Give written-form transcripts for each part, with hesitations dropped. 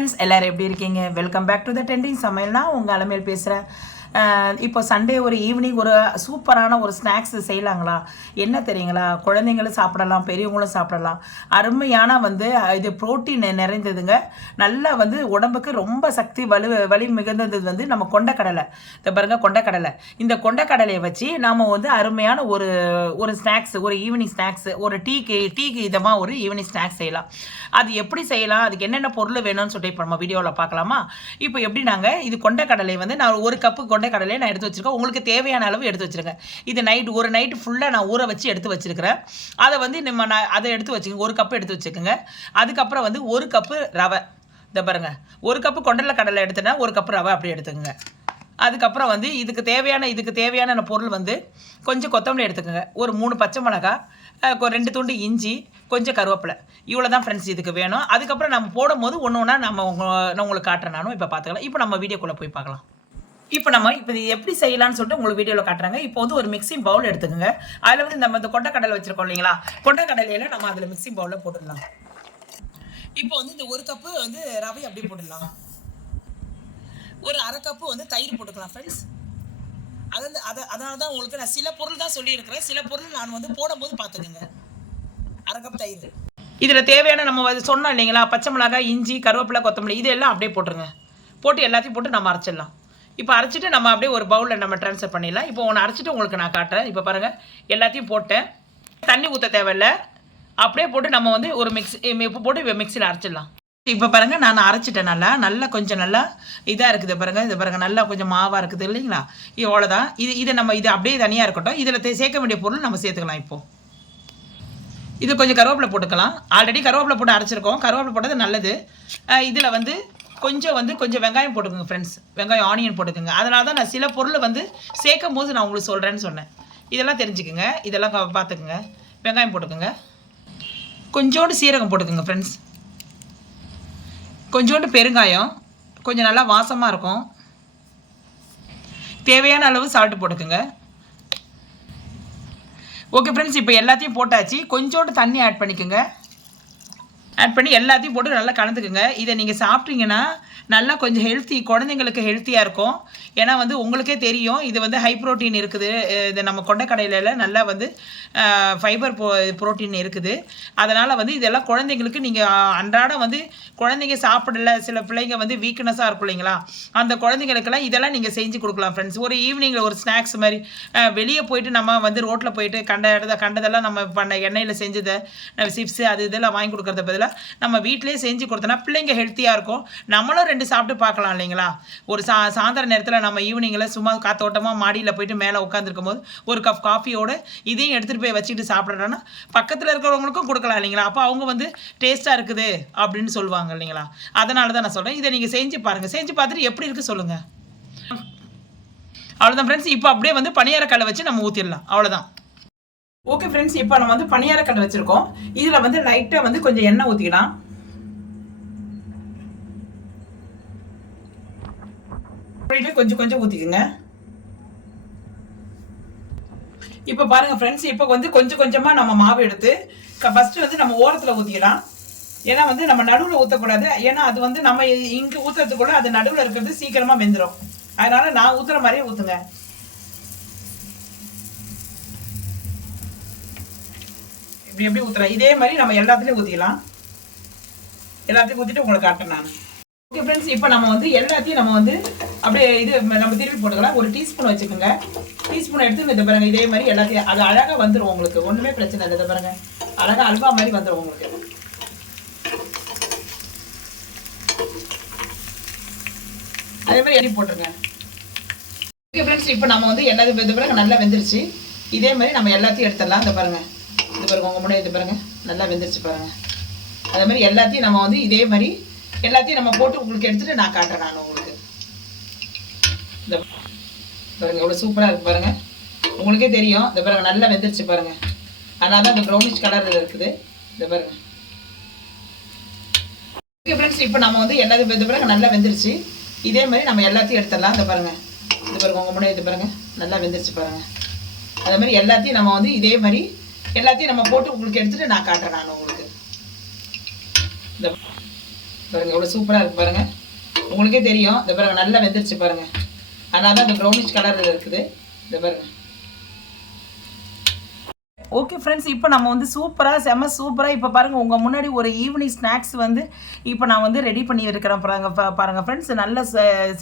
Friends எல்லாரும் எப்படி இருக்கீங்க? Welcome back to the tending சமையல். நான் உங்கள் அலமேல் பேசுகிறேன். இப்போ சண்டே ஒரு ஈவினிங் ஒரு சூப்பரான ஒரு ஸ்நாக்ஸ் செய்யலாங்களா? என்ன தெரியுங்களா? குழந்தைங்களும் சாப்பிடலாம், பெரியவங்களும் சாப்பிடலாம். அருமையான இது புரோட்டீன் நிறைந்ததுங்க. நல்லா உடம்புக்கு ரொம்ப சக்தி வலி மிகுந்தது நம்ம கொண்டக்கடலை. இந்த பாருங்க கொண்டக்கடலை. இந்த கொண்டக்கடலையை வச்சு நாம் அருமையான ஒரு ஒரு ஸ்நாக்ஸ், ஒரு ஈவினிங் ஸ்நாக்ஸ், ஒரு டீக்கு இதமாக ஒரு ஈவினிங் ஸ்நாக்ஸ் செய்யலாம். அது எப்படி செய்யலாம், அதுக்கு என்னென்ன பொருள் வேணும்னு சொல்லிட்டு இப்போ நம்ம வீடியோவில் பார்க்கலாமா? இப்போ எப்படி இது கொண்டக்கடலை நான் ஒரு கப்பு கொண்டக்கடலையை நான் எடுத்து வச்சிருக்கேன். உங்களுக்கு தேவையான அளவு எடுத்து வச்சிருக்கேன். இது ஒரு நைட்டு ஃபுல்லாக நான் ஊற வச்சு எடுத்து வச்சிருக்கிறேன். அதை அதை எடுத்து வச்சுக்கோங்க. ஒரு கப்பு எடுத்து வச்சுக்கோங்க. அதுக்கப்புறம் ஒரு கப்பு ரவை. இதை பாருங்க, ஒரு கப்பு கடலை எடுத்துனா ஒரு கப்பு ரவை அப்படி எடுத்துக்கோங்க. அதுக்கப்புறம் இதுக்கு தேவையான பொருள் கொஞ்சம் கொத்தமல்லி எடுத்துக்கோங்க. ஒரு 3 பச்சை மிளகாய், 2 துண்டு இஞ்சி, கொஞ்சம் கருவேப்பிலை. இவ்வளோ தான் ஃப்ரெண்ட்ஸ் இதுக்கு வேணும். அதுக்கப்புறம் நம்ம போடும்போது ஒன்று ஒன்றா நான் உங்களுக்கு காட்டுறேன். நானும் இப்போ பார்த்துக்கலாம். இப்போ நம்ம வீடியோக்குள்ளே போய் பார்க்கலாம். இப்போ இது எப்படி செய்யலாம்னு சொல்லிட்டு உங்களுக்கு வீடியோவில் காட்டுறாங்க. இப்போ ஒரு மிக்சிங் பவுல் எடுத்துக்கோங்க. அதில் நம்ம இந்த கொண்டக்கடலை வச்சுருக்கோம் இல்லைங்களா? கொண்டக்கடலையில் நம்ம அதில் மிக்சிங் பவுலில் போட்டுடலாம். இப்போ இந்த ஒரு கப்பு ரவை அப்படி போட்டுடலாம். ஒரு அரை கப்பு தயிர் போட்டுக்கலாம் ஃப்ரெண்ட்ஸ். அதனால தான் உங்களுக்கு நான் சில பொருள் தான் சொல்லியிருக்கிறேன். சில பொருள் நான் போடும்போது பார்த்துக்குங்க. அரை கப் தயிர். இதில் தேவையான நம்ம சொன்னோம் இல்லைங்களா? பச்சை மிளகாய், இஞ்சி, கருவேப்பிலை, கொத்தமல்லி இதெல்லாம் அப்படியே போட்டுருங்க. போட்டு எல்லாத்தையும் போட்டு நம்ம அரைச்சிடலாம். இப்போ அரைச்சிட்டு நம்ம அப்படியே ஒரு பவுலில் நம்ம ட்ரான்ஸ்ஃபர் பண்ணிடலாம். இப்போ ஒன்று அரைச்சிட்டு உங்களுக்கு நான் காட்டுறேன். இப்போ பாருங்கள், எல்லாத்தையும் போட்டேன். தண்ணி ஊற்ற தேவையில்லை. அப்படியே போட்டு நம்ம ஒரு இப்போ போட்டு மிக்சியில் அரைச்சிடலாம். இப்போ பாருங்கள், நான் அரைச்சிட்டேன். நல்லா கொஞ்சம் நல்லா இதாக இருக்குது பாருங்கள். இது பாருங்கள், நல்லா கொஞ்சம் மாவாக இருக்குது இல்லைங்களா? இவ்வளோதான். இது அப்படியே தனியாக இருக்கட்டும். இதில் சேர்க்க வேண்டிய பொருள் நம்ம சேர்த்துக்கலாம். இப்போது இது கொஞ்சம் கருவேப்பிலை போட்டுக்கலாம். ஆல்ரெடி கருவேப்பிலை போட்டு அரைச்சிருக்கோம். கருவேப்பிலை போட்டது நல்லது. இதில் கொஞ்சம் வெங்காயம் போட்டுக்கோங்க ஃப்ரெண்ட்ஸ். வெங்காயம், ஆனியன் போட்டுக்கோங்க. அதனால தான் நான் சில பொருள் சேர்க்கும் போது நான் உங்களுக்கு சொல்கிறேன்னு சொன்னேன். இதெல்லாம் தெரிஞ்சுக்கோங்க. இதெல்லாம் பார்த்துக்குங்க. வெங்காயம் போட்டுக்கோங்க. கொஞ்சோண்டு சீரகம் போட்டுக்கோங்க ஃப்ரெண்ட்ஸ். கொஞ்சோண்டு பெருங்காயம், கொஞ்சம் நல்லா வாசமாக இருக்கும். தேவையான அளவு சால்ட்டு போட்டுக்கோங்க. ஓகே ஃப்ரெண்ட்ஸ், இப்போ எல்லாத்தையும் போட்டாச்சு. கொஞ்சோண்டு தண்ணி ஆட் பண்ணிக்கோங்க. ஆட் பண்ணி எல்லாத்தையும் போட்டு நல்லா கலந்துக்குங்க. இதை நீங்கள் சாப்பிட்டீங்கன்னா நல்லா கொஞ்சம் ஹெல்த்தி, குழந்தைங்களுக்கு ஹெல்த்தியாக இருக்கும். ஏன்னா உங்களுக்கே தெரியும், இது ஹை ப்ரோட்டீன் இருக்குது. இது நம்ம கொண்டக்கடலையில் நல்லா ஃபைபர் ப்ரோட்டீன் இருக்குது. அதனால் இதெல்லாம் குழந்தைங்களுக்கு நீங்கள் அன்றாடம் குழந்தைங்க சாப்பிடல, சில பிள்ளைங்க வீக்னஸாக இருக்கும் இல்லைங்களா? அந்த குழந்தைங்களுக்கெல்லாம் இதெல்லாம் நீங்கள் செஞ்சு கொடுக்கலாம் ஃப்ரெண்ட்ஸ். ஒரு ஈவினிங்கில் ஒரு ஸ்நாக்ஸ் மாதிரி. வெளியே போயிட்டு நம்ம ரோட்டில் போயிட்டு கண்டதெல்லாம் நம்ம பண்ண எண்ணெயில் செஞ்சதை சிப்ஸு அது இதெல்லாம் வாங்கி கொடுக்குறத பதிலாக நம்ம வீட்டிலே செஞ்சு கொடுத்தோன்னா பிள்ளைங்க ஹெல்த்தியாக இருக்கும். நம்மளும் 2 சாப்பிட்டு பார்க்கலாம் இல்லைங்களா? ஒரு சாயந்தர நேரத்தில் நம்ம ஈவினிங்கில் சும்மா காத்தோட்டமாக மாடியில் போயிட்டு மேலே உட்காந்துருக்கும் போது ஒரு கப் காஃபியோடு இதையும் எடுத்துகிட்டு போய் வச்சுக்கிட்டு சாப்பிட்றோன்னா பக்கத்தில் இருக்கிறவங்களுக்கும் கொடுக்கலாம் இல்லைங்களா? அப்போ அவங்க டேஸ்ட்டாக இருக்குது அப்படின்னு சொல்லுவாங்க இல்லைங்களா? அதனால தான் நான் சொல்கிறேன். இதை நீங்கள் செஞ்சு பாருங்கள். செஞ்சு பார்த்துட்டு எப்படி இருக்குது சொல்லுங்கள். அவ்வளோதான் ஃப்ரெண்ட்ஸ். இப்போ அப்படியே பணியாரக்கல்லை வச்சு நம்ம ஊற்றிடலாம். அவ்வளோதான். ஓகே ஃப்ரெண்ட்ஸ், இப்போ நம்ம பணியாரக்கல்லை வச்சுருக்கோம். இதில் லைட்டாக கொஞ்சம் எண்ணெய் ஊற்றிக்கலாம். கொஞ்சம் கொஞ்சம் ஊற்றிக்குங்க. இப்போ பாருங்கள் ஃப்ரெண்ட்ஸ், இப்போ கொஞ்சம் கொஞ்சமாக நம்ம மாவு எடுத்து ஃபஸ்ட்டு நம்ம ஓரத்தில் ஊற்றிக்கலாம். ஏன்னா நம்ம நடுவில் ஊற்றக்கூடாது. ஏன்னா அது நம்ம இங்கே ஊற்றுறதுக்குள்ள அது நடுவில் இருக்கிறது சீக்கிரமாக வெந்துடும். அதனால் நான் ஊற்றுற மாதிரியே ஊற்றுங்க. எப்படி ஊற்றுறேன் இதே மாதிரி நம்ம எல்லாத்துலேயும் ஊற்றிக்கலாம். எல்லாத்தையும் ஊற்றிட்டு உங்களுக்கு காட்டுறேன் நான். ஓகே ஃப்ரெண்ட்ஸ், இப்போ நம்ம எல்லாத்தையும் நம்ம அப்படியே நம்ம திருப்பி போட்டுக்கலாம். ஒரு டீஸ்பூன் வச்சுக்கோங்க. டீஸ்பூன் எடுத்து இதை பாருங்கள், இதே மாதிரி எல்லாத்தையும் அது அழகாக வந்துடும் உங்களுக்கு. ஒன்றுமே பிரச்சனை இல்லை. இதை பாருங்கள், அழகாக அல்வா மாதிரி வந்துடும் உங்களுக்கு. அதே மாதிரி எண்ணி போட்டுருங்க. ஓகே ஃப்ரெண்ட்ஸ், இப்போ நம்ம எல்லாத்தையும் இந்த பாருங்கள் நல்லா வெந்துருச்சு. இதே மாதிரி நம்ம எல்லாத்தையும் எடுத்துடலாம். இந்த பாருங்கள், இது பாருங்க, உங்கள் முன்னாடி இது பாருங்கள் நல்லா வெந்துருச்சு பாருங்கள். அதே மாதிரி எல்லாத்தையும் நம்ம இதே மாதிரி எல்லாத்தையும் நம்ம போட்டு உங்களுக்கு எடுத்துகிட்டு நான் காட்டுறேன். நான் உங்களுக்கு இந்த பாருங்கள் எவ்வளோ சூப்பராக இருக்குது பாருங்கள். உங்களுக்கே தெரியும். இந்த பாருங்கள் நல்லா வெந்துருச்சு பாருங்கள். அதனால தான் இந்த ப்ரௌனிஷ் கலரில் இருக்குது. இந்த பாருங்கள். ஓகே ஃப்ரெண்ட்ஸ், இப்போ நம்ம எல்லாத்தையும் இந்த பாருங்கள் நல்லா வெந்துருச்சு. இதே மாதிரி நம்ம எல்லாத்தையும் எடுத்துடலாம். இந்த பாருங்கள், இது பாருங்கள் உங்கள் முன்னாடி இது பாருங்கள் நல்லா வெந்துருச்சு பாருங்கள். அதே மாதிரி எல்லாத்தையும் நம்ம இதே மாதிரி எல்லாத்தையும் நம்ம போட்டு உங்களுக்கு எடுத்துகிட்டு நான் காட்டுறேன். நான் உங்களுக்கு இந்த பாருங்கள் எவ்வளோ சூப்பராக இருக்குது பாருங்கள். உங்களுக்கே தெரியும். இந்த பாருங்கள் நல்லா வெந்துருச்சு பாருங்கள். அதனால தான் இந்த ப்ரௌனிஷ் கலரில் இருக்குது. இந்த பாருங்கள். ஓகே ஃப்ரெண்ட்ஸ், இப்போ நம்ம வந்து செம்ம சூப்பராக இப்போ பாருங்கள் உங்கள் முன்னாடி ஒரு ஈவினிங் ஸ்நாக்ஸ் வந்து இப்போ நான் வந்து ரெடி பண்ணி இருக்கிறேன் பாருங்கள் ஃப்ரெண்ட்ஸ். நல்ல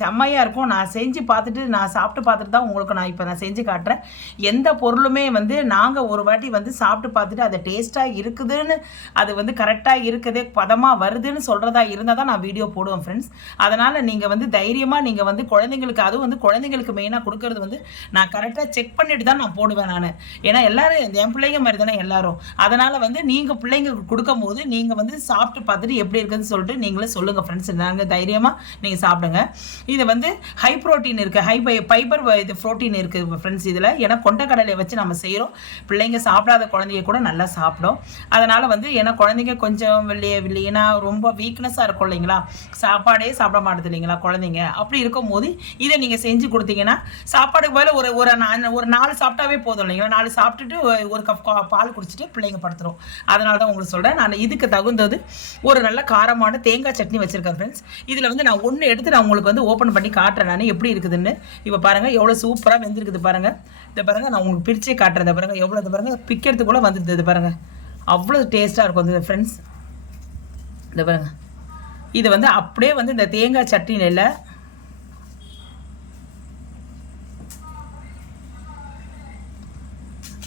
செம்மையாக இருக்கும். நான் செஞ்சு பார்த்துட்டு நான் சாப்பிட்டு பார்த்துட்டு தான் உங்களுக்கு நான் செஞ்சு காட்டுறேன். எந்த பொருளுமே வந்து நாங்கள் ஒரு வாட்டி வந்து சாப்பிட்டு பார்த்துட்டு அது டேஸ்ட்டாக இருக்குதுன்னு, அது வந்து கரெக்டாக இருக்குது, பதமாக வருதுன்னு சொல்கிறதா இருந்தால் தான் நான் வீடியோ போடுவேன் ஃப்ரெண்ட்ஸ். அதனால் நீங்கள் வந்து தைரியமாக நீங்கள் வந்து குழந்தைங்களுக்கு, அதுவும் வந்து குழந்தைங்களுக்கு மெயினாக கொடுக்கறது வந்து நான் கரெக்டாக செக் பண்ணிட்டு தான் நான் போடுவேன் நான். ஏன்னா எல்லோரும் பிள்ளைங்க மாதிரி தானே எல்லாரும். அதனால் வந்து நீங்கள் பிள்ளைங்களுக்கு கொடுக்கும் போது நீங்கள் வந்து சாப்பிட்டு பார்த்துட்டு எப்படி இருக்குதுன்னு சொல்லிட்டு நீங்களே சொல்லுங்கள் ஃப்ரெண்ட்ஸ். நாங்கள் தைரியமாக நீங்கள் சாப்பிடுங்க. இது வந்து ஹை ப்ரோட்டீன் இருக்குது, ஃபைபர் இது ப்ரோட்டீன் இருக்குது ஃப்ரெண்ட்ஸ் இதில். ஏன்னா கொண்டக்கடலையை வச்சு நம்ம செய்கிறோம். பிள்ளைங்க சாப்பிடாத குழந்தைங்க கூட நல்லா சாப்பிடும். அதனால் வந்து ஏன்னா குழந்தைங்க கொஞ்சம் ஏன்னா ரொம்ப வீக்னஸாக இருக்கும் இல்லைங்களா, சாப்பாடே சாப்பிட மாட்டேது இல்லைங்களா குழந்தைங்க. அப்படி இருக்கும்போது இதை நீங்கள் செஞ்சு கொடுத்தீங்கன்னா சாப்பாடுக்கு போல ஒரு 4 சாப்பிட்டாவே போதும் இல்லைங்களா. 4 சாப்பிட்டுட்டு ஒரு கப் பால் குடிச்சிட்டு பிள்ளைங்க படுத்துரும். அதனால தான் உங்களுக்கு சொல்கிறேன். நான் இதுக்கு தகுந்தது ஒரு நல்ல காரமான தேங்காய் சட்னி வச்சுருக்கேன் ஃப்ரெண்ட்ஸ். இதில் வந்து நான் ஒன்று எடுத்து நான் உங்களுக்கு வந்து ஓப்பன் பண்ணி காட்டுறேன் நான் எப்படி இருக்குதுன்னு. இப்போ பாருங்கள் எவ்வளோ சூப்பராக வெந்திருக்குது பாருங்கள். இதை பாருங்கள் நான் உங்களுக்கு பிரிச்சே காட்டுறேன். இதை பாருங்கள் எவ்வளோ, இதை பாருங்கள் பிக்கிறதுக்கு கூட வந்துடுது. இது பாருங்கள் அவ்வளோ டேஸ்ட்டாக இருக்கும் இது ஃப்ரெண்ட்ஸ். இதை பாருங்கள் இது வந்து அப்படியே வந்து இந்த தேங்காய் சட்னியில்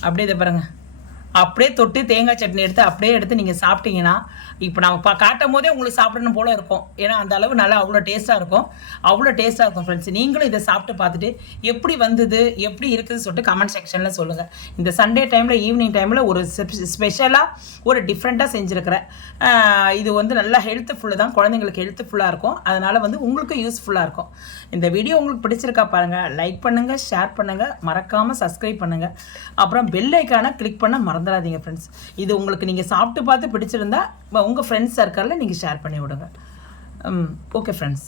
அப்படியே இதை பாருங்கள் அப்படியே தொட்டு தேங்காய் சட்னி எடுத்து நீங்கள் சாப்பிட்டீங்கன்னா இப்போ நம்ம காட்டும் போதே உங்களுக்கு சாப்பிடணும் போல இருக்கும். ஏன்னா அந்த அளவு நல்லா அவ்வளோ டேஸ்ட்டாக இருக்கும் ஃப்ரெண்ட்ஸ். நீங்களும் இதை சாப்பிட்டு பார்த்துட்டு எப்படி வந்தது எப்படி இருக்குதுன்னு சொல்லிட்டு கமெண்ட் செக்ஷனில் சொல்லுங்கள். இந்த சண்டே டைமில் ஈவினிங் டைமில் ஒரு ஸ்பெஷலாக ஒரு டிஃப்ரெண்ட்டாக செஞ்சுருக்கிறேன். இது வந்து நல்லா ஹெல்த்ஃபுல்லு தான், குழந்தைங்களுக்கு ஹெல்த்ஃபுல்லாக இருக்கும். அதனால் வந்து உங்களுக்கு யூஸ்ஃபுல்லாக இருக்கும். இந்த வீடியோ உங்களுக்கு பிடிச்சிருக்கா பாருங்கள், லைக் பண்ணுங்கள், ஷேர் பண்ணுங்கள், மறக்காமல் சப்ஸ்கிரைப் பண்ணுங்கள். அப்புறம் பெல் ஐக்கானை கிளிக் பண்ண மறந்துடாதீங்க ஃப்ரெண்ட்ஸ். இது உங்களுக்கு நீங்கள் சாப்பிட்டு பார்த்து பிடிச்சிருந்தா உங்கள் ஃப்ரெண்ட்ஸ் சர்க்கிளில் நீங்கள் ஷேர் பண்ணி விடுங்க. Okay friends.